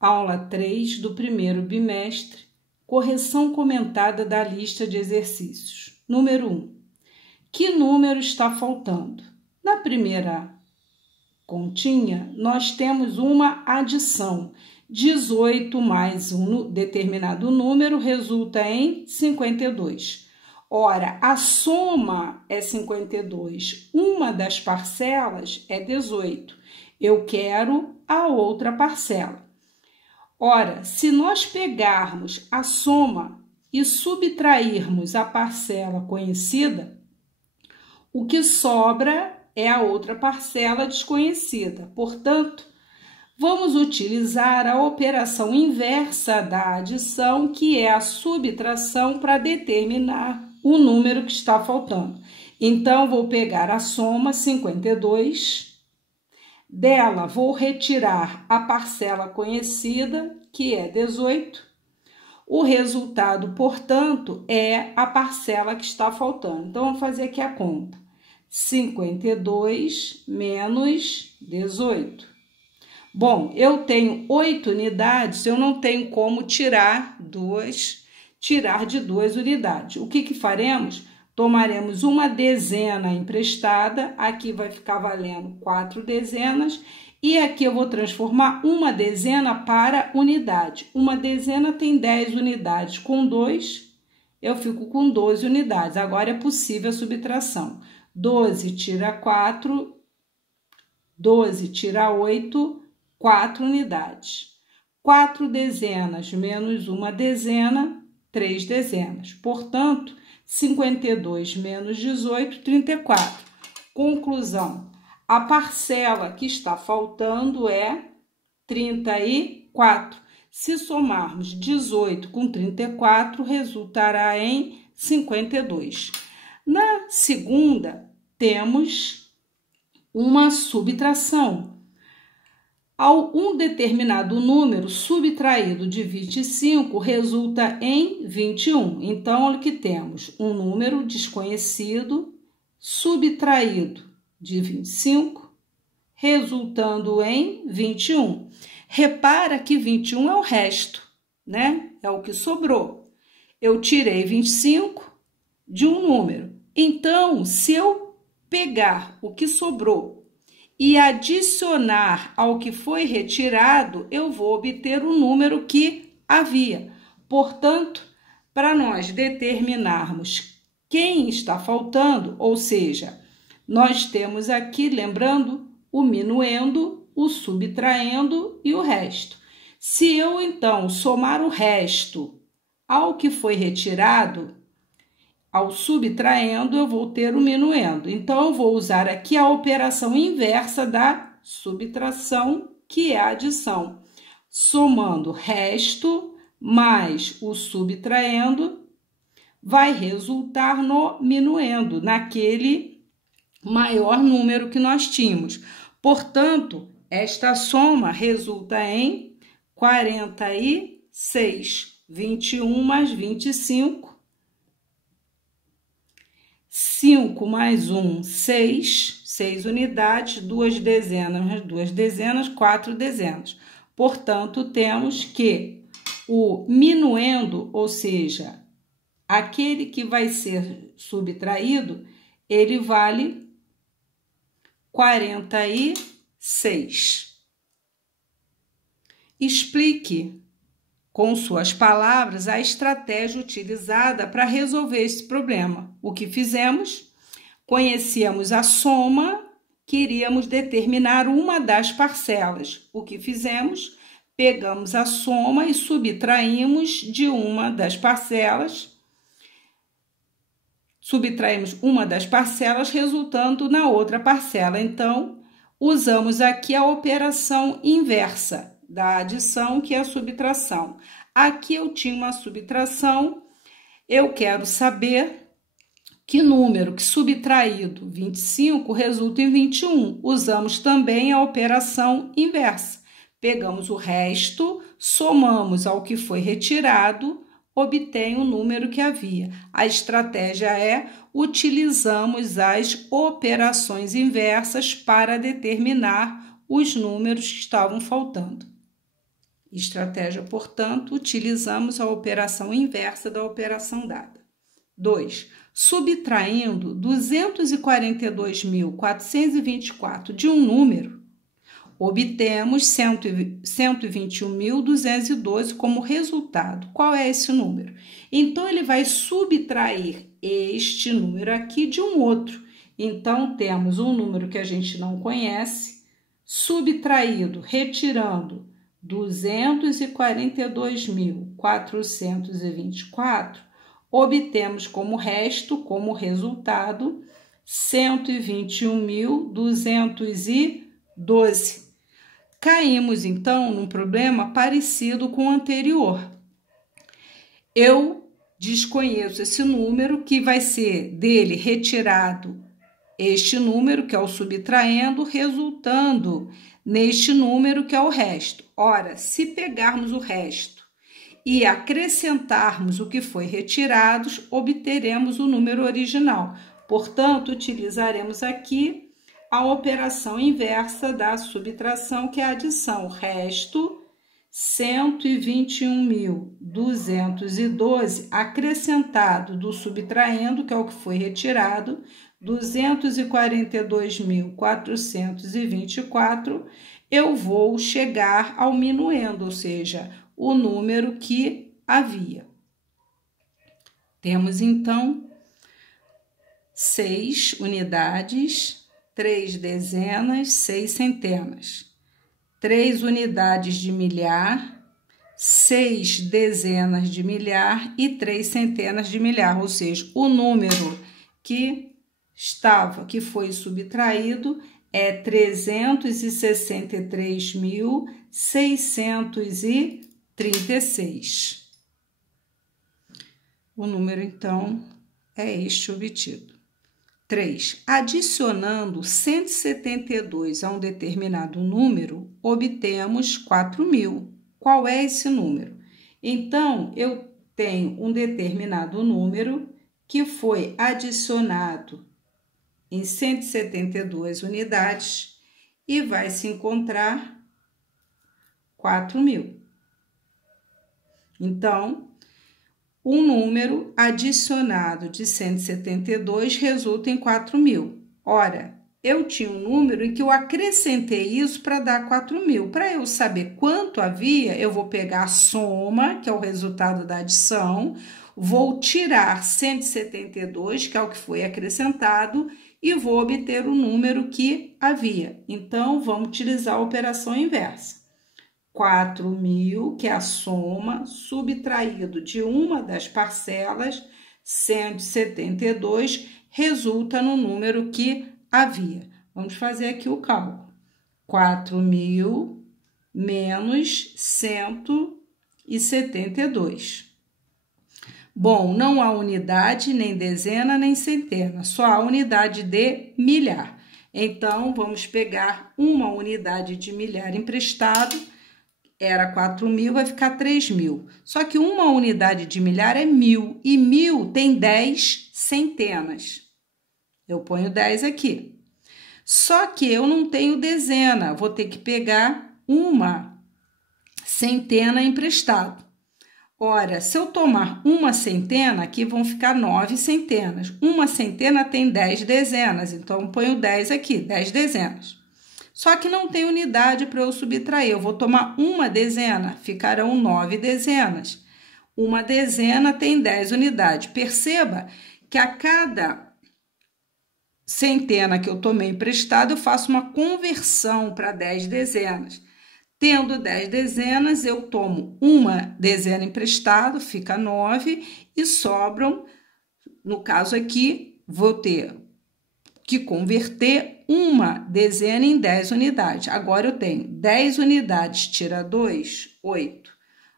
Aula 3 do primeiro bimestre, correção comentada da lista de exercícios. Número 1. Que número está faltando? Na primeira continha, nós temos uma adição. 18 mais um determinado número resulta em 52. Ora, a soma é 52. Uma das parcelas é 18. Eu quero a outra parcela. Ora, se nós pegarmos a soma e subtrairmos a parcela conhecida, o que sobra é a outra parcela desconhecida. Portanto, vamos utilizar a operação inversa da adição, que é a subtração, para determinar o número que está faltando. Então, vou pegar a soma 52. Dela, vou retirar a parcela conhecida, que é 18. O resultado, portanto, é a parcela que está faltando. Então, vamos fazer aqui a conta. 52 menos 18. Bom, eu tenho 8 unidades, eu não tenho como tirar de 2 unidades. O que faremos? Tomaremos uma dezena emprestada, aqui vai ficar valendo 4 dezenas, e aqui eu vou transformar uma dezena para unidade. Uma dezena tem 10 unidades, com 2 eu fico com 12 unidades. Agora é possível a subtração. 12 tira 4, 12 tira 8, 4 unidades. 4 dezenas menos uma dezena, 3 dezenas. Portanto, 52 menos 18, 34. Conclusão, a parcela que está faltando é 34. Se somarmos 18 com 34, resultará em 52. Na segunda, temos uma subtração. Um determinado número subtraído de 25 resulta em 21. Então, olha que temos um número desconhecido subtraído de 25, resultando em 21. Repara que 21 é o resto, né? É o que sobrou. Eu tirei 25 de um número. Então, se eu pegar o que sobrou e adicionar ao que foi retirado, eu vou obter o número que havia. Portanto, para nós determinarmos quem está faltando, ou seja, nós temos aqui, lembrando, o minuendo, o subtraindo e o resto. Se eu, então, somar o resto ao que foi retirado, ao subtraindo, eu vou ter o minuendo. Então, eu vou usar aqui a operação inversa da subtração, que é a adição. Somando resto mais o subtraindo, vai resultar no minuendo, naquele maior número que nós tínhamos. Portanto, esta soma resulta em 46. 21 mais 25. 5 mais 1, 6. 6 unidades, 2 dezenas mais 2 dezenas, 4 dezenas. Portanto, temos que o minuendo, ou seja, aquele que vai ser subtraído, ele vale 46. Explique com suas palavras a estratégia utilizada para resolver esse problema. O que fizemos? Conhecíamos a soma, queríamos determinar uma das parcelas. O que fizemos? Pegamos a soma e subtraímos de uma das parcelas. Subtraímos uma das parcelas, resultando na outra parcela. Então, usamos aqui a operação inversa da adição, que é a subtração. Aqui eu tinha uma subtração, eu quero saber que número que subtraído 25 resulta em 21. Usamos também a operação inversa. Pegamos o resto, somamos ao que foi retirado, obtém o número que havia. A estratégia é: utilizamos as operações inversas para determinar os números que estavam faltando. Estratégia, portanto, utilizamos a operação inversa da operação dada. 2. Subtraindo 242.424 de um número, obtemos 121.212 como resultado. Qual é esse número? Então, ele vai subtrair este número aqui de um outro. Então, temos um número que a gente não conhece, subtraído, retirando 242.424, obtemos como resto, como resultado, 121.212. Caímos, então, num problema parecido com o anterior. Eu desconheço esse número, que vai ser dele retirado este número, que é o subtraindo, resultando neste número, que é o resto. Ora, se pegarmos o resto e acrescentarmos o que foi retirado, obteremos o número original. Portanto, utilizaremos aqui a operação inversa da subtração, que é a adição. Resto 121.212 acrescentado do subtraindo, que é o que foi retirado, 242.424, eu vou chegar ao minuendo, ou seja, o número que havia. Temos, então, 6 unidades, 3 dezenas, 6 centenas. 3 unidades de milhar, 6 dezenas de milhar e 3 centenas de milhar, ou seja, o número que foi subtraído é 363.636. O número, então, é este obtido. 3. Adicionando 172 a um determinado número, obtemos 4.000. Qual é esse número? Então, eu tenho um determinado número que foi adicionado em 172 unidades e vai se encontrar 4.000. Então, um número adicionado de 172 resulta em 4.000. Ora, eu tinha um número em que eu acrescentei isso para dar 4.000. Para eu saber quanto havia, eu vou pegar a soma, que é o resultado da adição, vou tirar 172, que é o que foi acrescentado, e vou obter o número que havia. Então, vamos utilizar a operação inversa. 4.000, que é a soma, subtraído de uma das parcelas, 172, resulta no número que havia. Vamos fazer aqui o cálculo. 4.000 menos 172. Bom, não há unidade, nem dezena, nem centena, só há unidade de milhar. Então, vamos pegar uma unidade de milhar emprestado, era 4.000, vai ficar 3.000. Só que uma unidade de milhar é 1.000, e 1.000 tem 10 centenas. Eu ponho 10 aqui. Só que eu não tenho dezena, vou ter que pegar uma centena emprestado. Ora, se eu tomar uma centena, aqui vão ficar 9 centenas. Uma centena tem 10 dezenas, então eu ponho 10 aqui, 10 dezenas. Só que não tem unidade para eu subtrair, eu vou tomar uma dezena, ficarão 9 dezenas. Uma dezena tem 10 unidades. Perceba que a cada centena que eu tomei emprestado, eu faço uma conversão para 10 dezenas. Tendo 10 dezenas, eu tomo uma dezena emprestado, fica 9, e sobram, no caso aqui, vou ter que converter uma dezena em 10 unidades. Agora, eu tenho 10 unidades, tira 2, 8.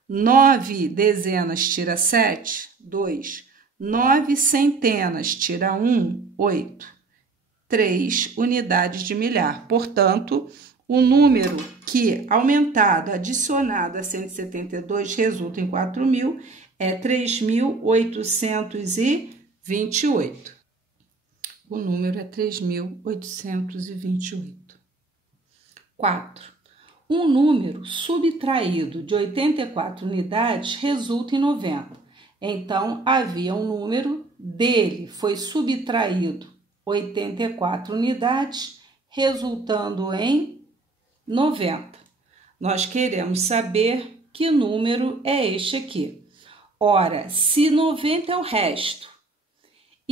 9 dezenas, tira 7, 2. 9 centenas, tira 1, 8. 3 unidades de milhar. Portanto, o número que, aumentado, adicionado a 172, resulta em 4.000, é 3.828. O número é 3.828. 4. Um número subtraído de 84 unidades resulta em 90. Então, havia um número, dele foi subtraído 84 unidades, resultando em 90. Nós queremos saber que número é este aqui. Ora, se 90 é o resto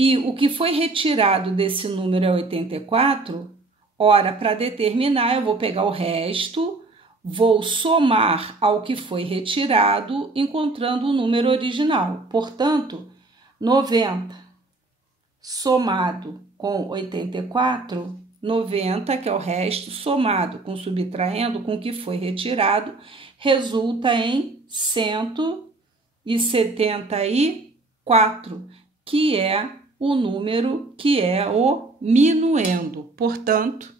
e o que foi retirado desse número é 84, ora, para determinar, eu vou pegar o resto, vou somar ao que foi retirado, encontrando o número original. Portanto, 90 somado com 84, 90, que é o resto, somado com subtraindo com o que foi retirado, resulta em 174, que é o número que é o minuendo. Portanto,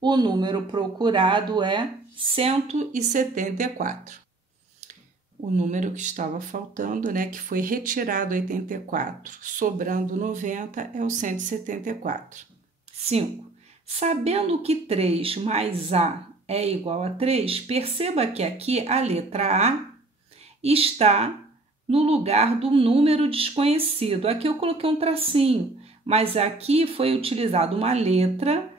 o número procurado é 174. O número que estava faltando, né, que foi retirado 84, sobrando 90, é o 174. 5. Sabendo que 3 mais A é igual a 3, perceba que aqui a letra A está no lugar do número desconhecido. Aqui eu coloquei um tracinho, mas aqui foi utilizada uma letra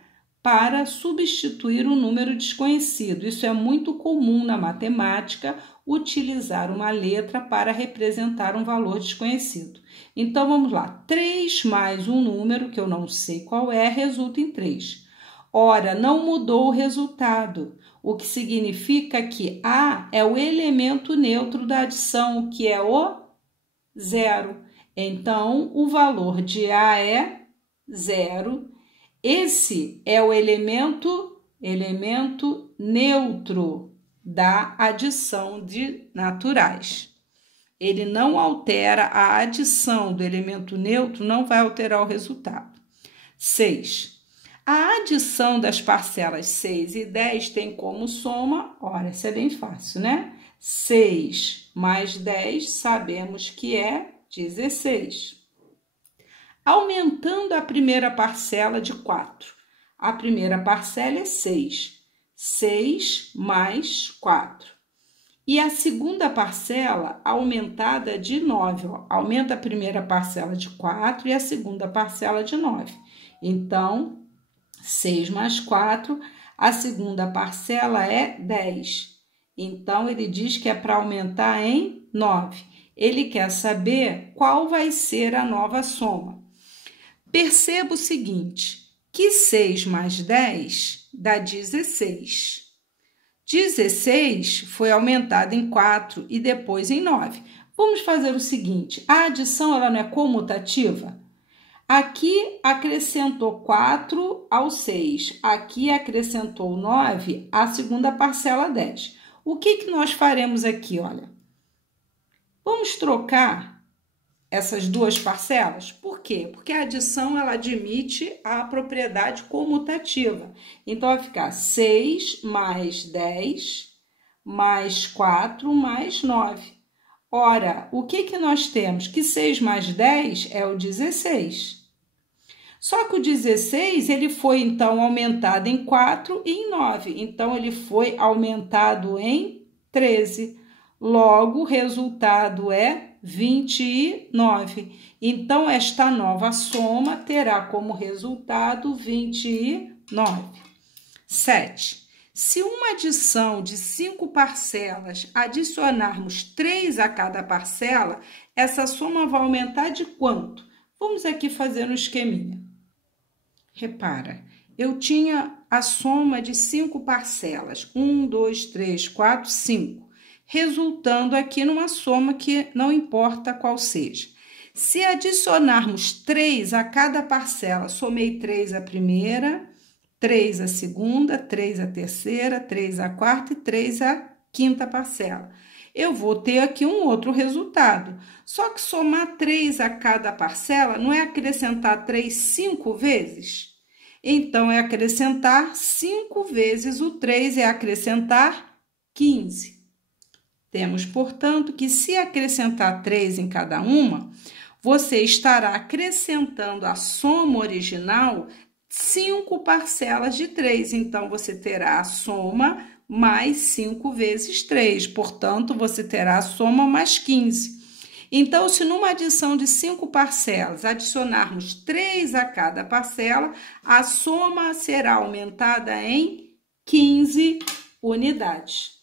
para substituir o número desconhecido. Isso é muito comum na matemática, utilizar uma letra para representar um valor desconhecido. Então, vamos lá. 3 mais um número, que eu não sei qual é, resulta em 3. Ora, não mudou o resultado, o que significa que A é o elemento neutro da adição, que é o 0. Então, o valor de A é 0. Esse é o elemento neutro da adição de naturais. Ele não altera a adição do elemento neutro, não vai alterar o resultado. 6. A adição das parcelas 6 e 10 tem como soma, ora, isso é bem fácil, né? 6 mais 10 sabemos que é 16. Aumentando a primeira parcela de 4. A primeira parcela é 6. 6 mais 4. E a segunda parcela aumentada de 9. Ó. Aumenta a primeira parcela de 4 e a segunda parcela de 9. Então, 6 mais 4, a segunda parcela é 10. Então, ele diz que é para aumentar em 9. Ele quer saber qual vai ser a nova soma. Perceba o seguinte, que 6 mais 10 dá 16. 16 foi aumentado em 4 e depois em 9. Vamos fazer o seguinte, a adição ela não é comutativa? Aqui acrescentou 4 ao 6, aqui acrescentou 9 à segunda parcela 10. O que nós faremos aqui, olha? Vamos trocar essas duas parcelas? Por quê? Porque a adição ela admite a propriedade comutativa. Então, vai ficar 6 mais 10 mais 4 mais 9. Ora, o que nós temos? Que 6 mais 10 é o 16. Só que o 16 ele foi, então, aumentado em 4 e em 9. Então, ele foi aumentado em 13. Logo, o resultado é 29. Então, esta nova soma terá como resultado 29. 7. Se uma adição de 5 parcelas adicionarmos 3 a cada parcela, essa soma vai aumentar de quanto? Vamos aqui fazer um esqueminha. Repara, eu tinha a soma de 5 parcelas. 1, 2, 3, 4, 5. Resultando aqui numa soma que não importa qual seja. Se adicionarmos 3 a cada parcela, somei 3 a primeira, 3 a segunda, 3 a terceira, 3 a quarta e 3 a quinta parcela. Eu vou ter aqui um outro resultado. Só que somar 3 a cada parcela não é acrescentar 3 5 vezes? Então, é acrescentar 5 vezes o 3, é acrescentar 15. Temos, portanto, que se acrescentar 3 em cada uma, você estará acrescentando a soma original 5 parcelas de 3. Então, você terá a soma mais 5 vezes 3. Portanto, você terá a soma mais 15. Então, se numa adição de 5 parcelas adicionarmos 3 a cada parcela, a soma será aumentada em 15 unidades.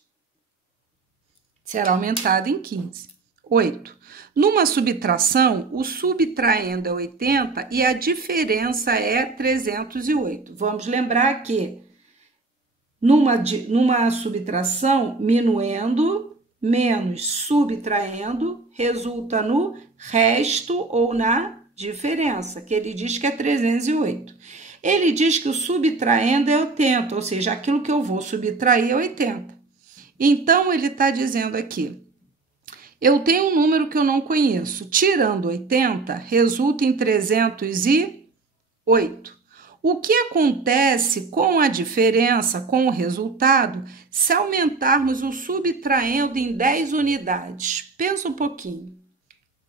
Será aumentada em 15. 8. Numa subtração, o subtraendo é 80 e a diferença é 308. Vamos lembrar que numa subtração, minuendo menos subtraindo resulta no resto ou na diferença, que ele diz que é 308. Ele diz que o subtraindo é 80, ou seja, aquilo que eu vou subtrair é 80. Então, ele está dizendo aqui, eu tenho um número que eu não conheço. Tirando 80, resulta em 308. O que acontece com a diferença, com o resultado, se aumentarmos o subtraendo em 10 unidades? Pensa um pouquinho.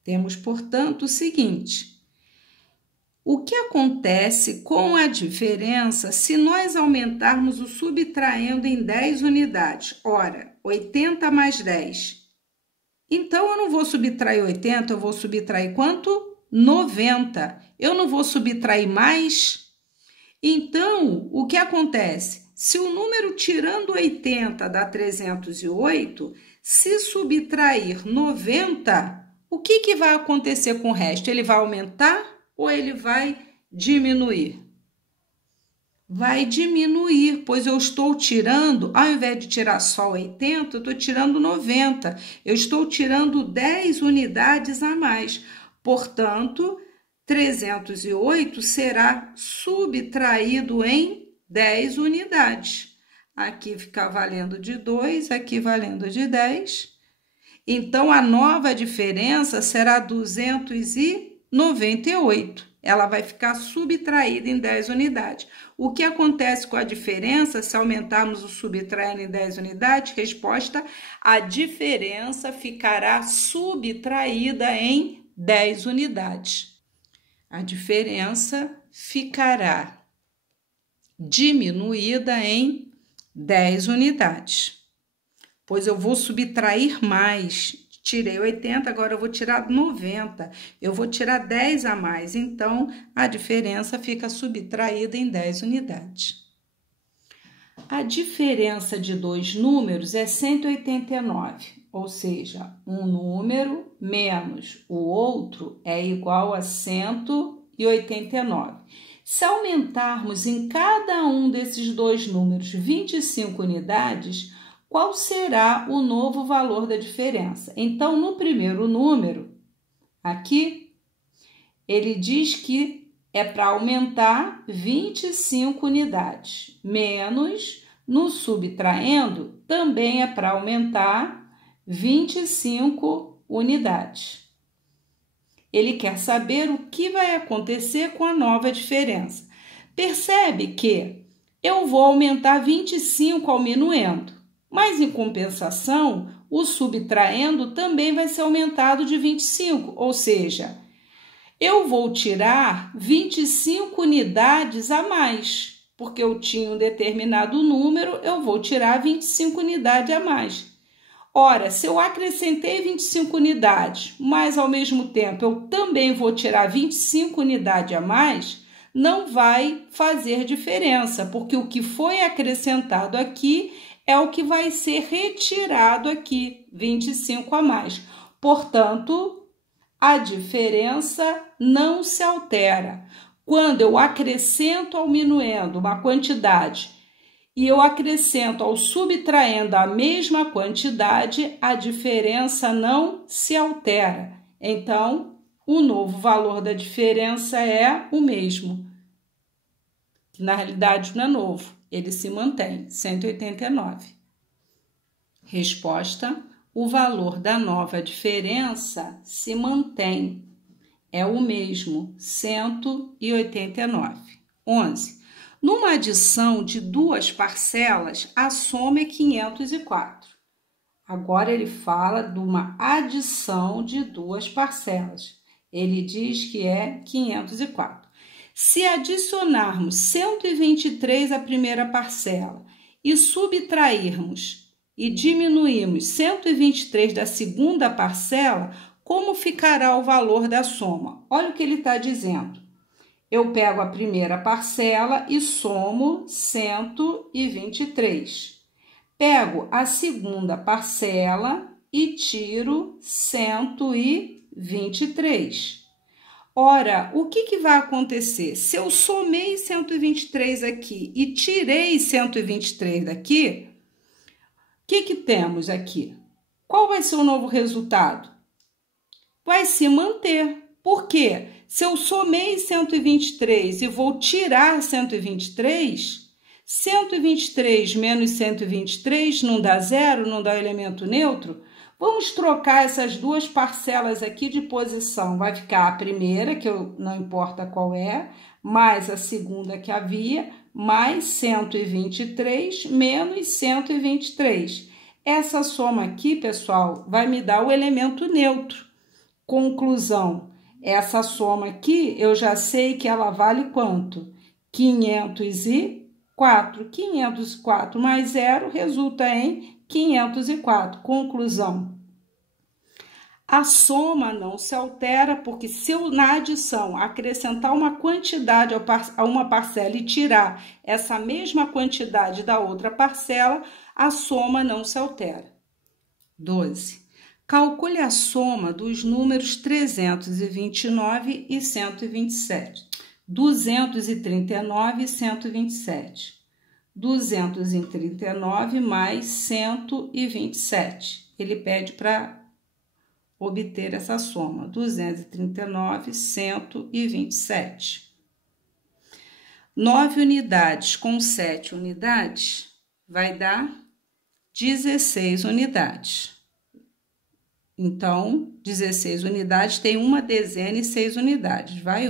Temos, portanto, o seguinte. O que acontece com a diferença se nós aumentarmos o subtraendo em 10 unidades? Ora, 80 mais 10. Então, eu não vou subtrair 80, eu vou subtrair quanto? 90. Eu não vou subtrair mais? Então, o que acontece? Se o número tirando 80 dá 308, se subtrair 90, o que vai acontecer com o resto? Ele vai aumentar ou ele vai diminuir? Vai diminuir, pois eu estou tirando, ao invés de tirar só 80, eu estou tirando 90. Eu estou tirando 10 unidades a mais. Portanto, 308 será subtraído em 10 unidades. Aqui fica valendo de 2, aqui valendo de 10. Então, a nova diferença será 298. Ela vai ficar subtraída em 10 unidades. O que acontece com a diferença se aumentarmos o subtraindo em 10 unidades? Resposta, a diferença ficará subtraída em 10 unidades. A diferença ficará diminuída em 10 unidades, pois eu vou subtrair mais. Tirei 80, agora eu vou tirar 90. Eu vou tirar 10 a mais, então a diferença fica subtraída em 10 unidades. A diferença de dois números é 189, ou seja, um número menos o outro é igual a 189. Se aumentarmos em cada um desses dois números 25 unidades, qual será o novo valor da diferença? Então, no primeiro número, aqui, ele diz que é para aumentar 25 unidades, menos, no subtraindo, também é para aumentar 25 unidades. Ele quer saber o que vai acontecer com a nova diferença. Percebe que eu vou aumentar 25 ao minuendo, mas em compensação, o subtraindo também vai ser aumentado de 25, ou seja, eu vou tirar 25 unidades a mais, porque eu tinha um determinado número, eu vou tirar 25 unidades a mais. Ora, se eu acrescentei 25 unidades, mas ao mesmo tempo eu também vou tirar 25 unidades a mais, não vai fazer diferença, porque o que foi acrescentado aqui é o que vai ser retirado aqui, 25 a mais. Portanto, a diferença não se altera. Quando eu acrescento ao minuendo uma quantidade e eu acrescento ao subtraindo a mesma quantidade, a diferença não se altera. Então, o novo valor da diferença é o mesmo. Na realidade, não é novo, ele se mantém, 189. Resposta: o valor da nova diferença se mantém, é o mesmo, 189. 11. Numa adição de duas parcelas, a soma é 504. Agora ele fala de uma adição de duas parcelas. Ele diz que é 504. Se adicionarmos 123 à primeira parcela e subtrairmos e diminuirmos 123 da segunda parcela, como ficará o valor da soma? Olha o que ele está dizendo. Eu pego a primeira parcela e somo 123. Pego a segunda parcela e tiro 123. Ora, o que vai acontecer? Se eu somei 123 aqui e tirei 123 daqui, o que temos aqui? Qual vai ser o novo resultado? Vai se manter. Por quê? Se eu somei 123 e vou tirar 123, 123 menos 123 não dá zero, não dá elemento neutro? Vamos trocar essas duas parcelas aqui de posição. Vai ficar a primeira, que não importa qual é, mais a segunda que havia, mais 123 menos 123. Essa soma aqui, pessoal, vai me dar o elemento neutro. Conclusão, essa soma aqui, eu já sei que ela vale quanto? 504. 504 mais 0 resulta em 504. Conclusão, a soma não se altera, porque se eu, na adição, acrescentar uma quantidade a uma parcela e tirar essa mesma quantidade da outra parcela, a soma não se altera. 12. Calcule a soma dos números 329 e 127. 239 e 127. 239 mais 127. Ele pede para obter essa soma. 239, 127. 9 unidades com 7 unidades vai dar 16 unidades. Então, 16 unidades tem uma dezena e 6 unidades. Vai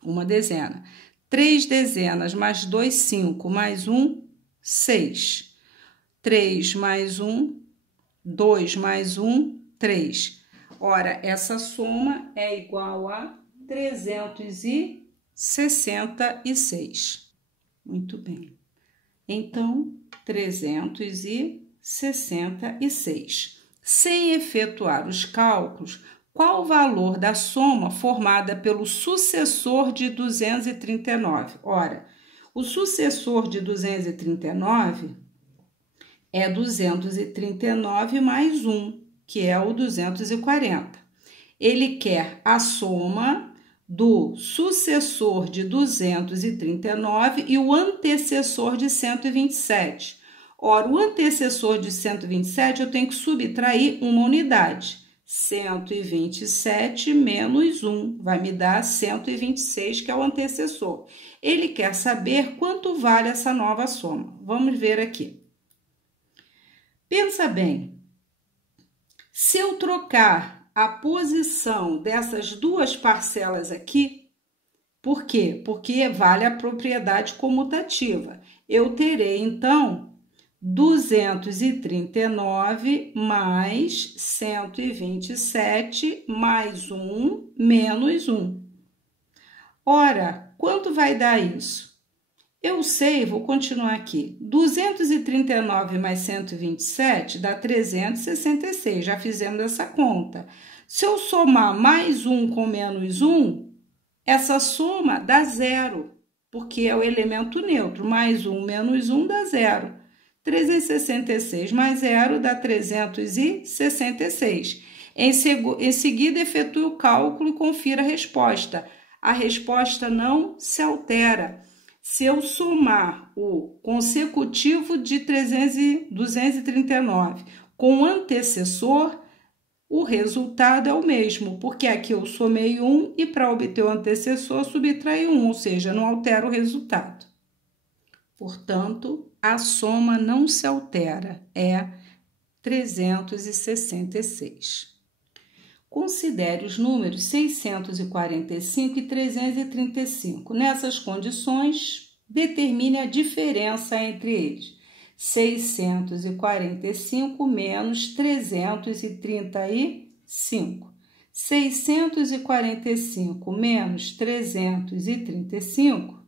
uma dezena. 3 dezenas mais 2, 5, mais 1, 6. 3 mais 1, 2 mais 1, 3. Ora, essa soma é igual a 366. Muito bem. Então, 366. Sem efetuar os cálculos, qual o valor da soma formada pelo sucessor de 239? Ora, o sucessor de 239 é 239 mais 1, que é o 240. Ele quer a soma do sucessor de 239 e o antecessor de 127. Ora, o antecessor de 127 eu tenho que subtrair uma unidade. 127 menos 1 vai me dar 126, que é o antecessor. Ele quer saber quanto vale essa nova soma. Vamos ver aqui. Pensa bem. Se eu trocar a posição dessas duas parcelas aqui, por quê? Porque vale a propriedade comutativa. Eu terei, então, 239 mais 127 mais 1 menos 1. Ora, quanto vai dar isso? Eu sei, vou continuar aqui. 239 mais 127 dá 366, já fizemos essa conta. Se eu somar mais 1 com menos 1, essa soma dá zero, porque é o elemento neutro. Mais 1 menos 1 dá zero. 366 mais 0 dá 366. Em seguida, efetue o cálculo e confira a resposta. A resposta não se altera. Se eu somar o consecutivo de 239 com o antecessor, o resultado é o mesmo, porque aqui eu somei 1 e para obter o antecessor subtraí 1, ou seja, não altera o resultado. Portanto, a soma não se altera, é 366. Considere os números 645 e 335. Nessas condições, determine a diferença entre eles. 645 menos 335. 645 menos 335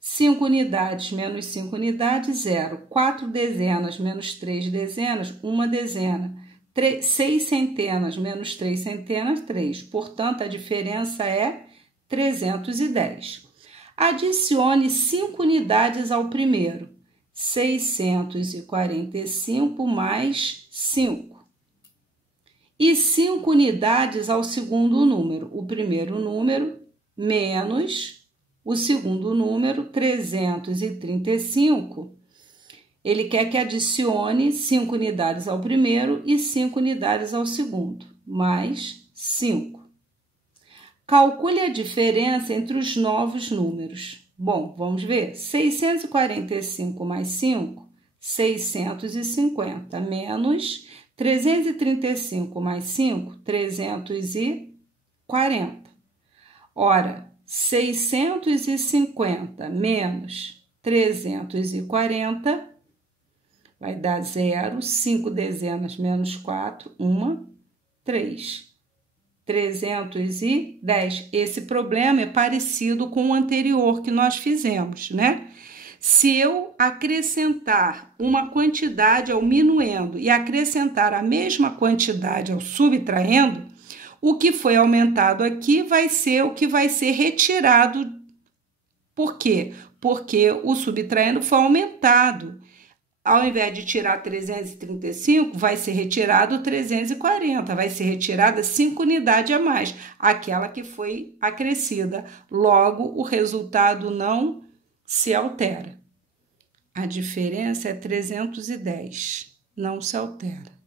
5 unidades menos 5 unidades, 0. 4 dezenas menos 3 dezenas, 1 dezena. 6 centenas menos 3 centenas, 3. Portanto, a diferença é 310. Adicione 5 unidades ao primeiro. 645 mais 5. E 5 unidades ao segundo número. O primeiro número menos o segundo número, 335. Ele quer que adicione 5 unidades ao primeiro e 5 unidades ao segundo, mais 5. Calcule a diferença entre os novos números. Bom, vamos ver. 645 mais 5, 650, menos 335 mais 5, 340. Ora, 650 menos 340 vai dar 0, 5 dezenas menos 4, 1, 3. 310. Esse problema é parecido com o anterior que nós fizemos, né? Se eu acrescentar uma quantidade ao minuendo e acrescentar a mesma quantidade ao subtraindo, o que foi aumentado aqui vai ser o que vai ser retirado. Por quê? Porque o subtraindo foi aumentado. Ao invés de tirar 335, vai ser retirado 340, vai ser retirada 5 unidades a mais, aquela que foi acrescida. Logo, o resultado não se altera. A diferença é 310, não se altera.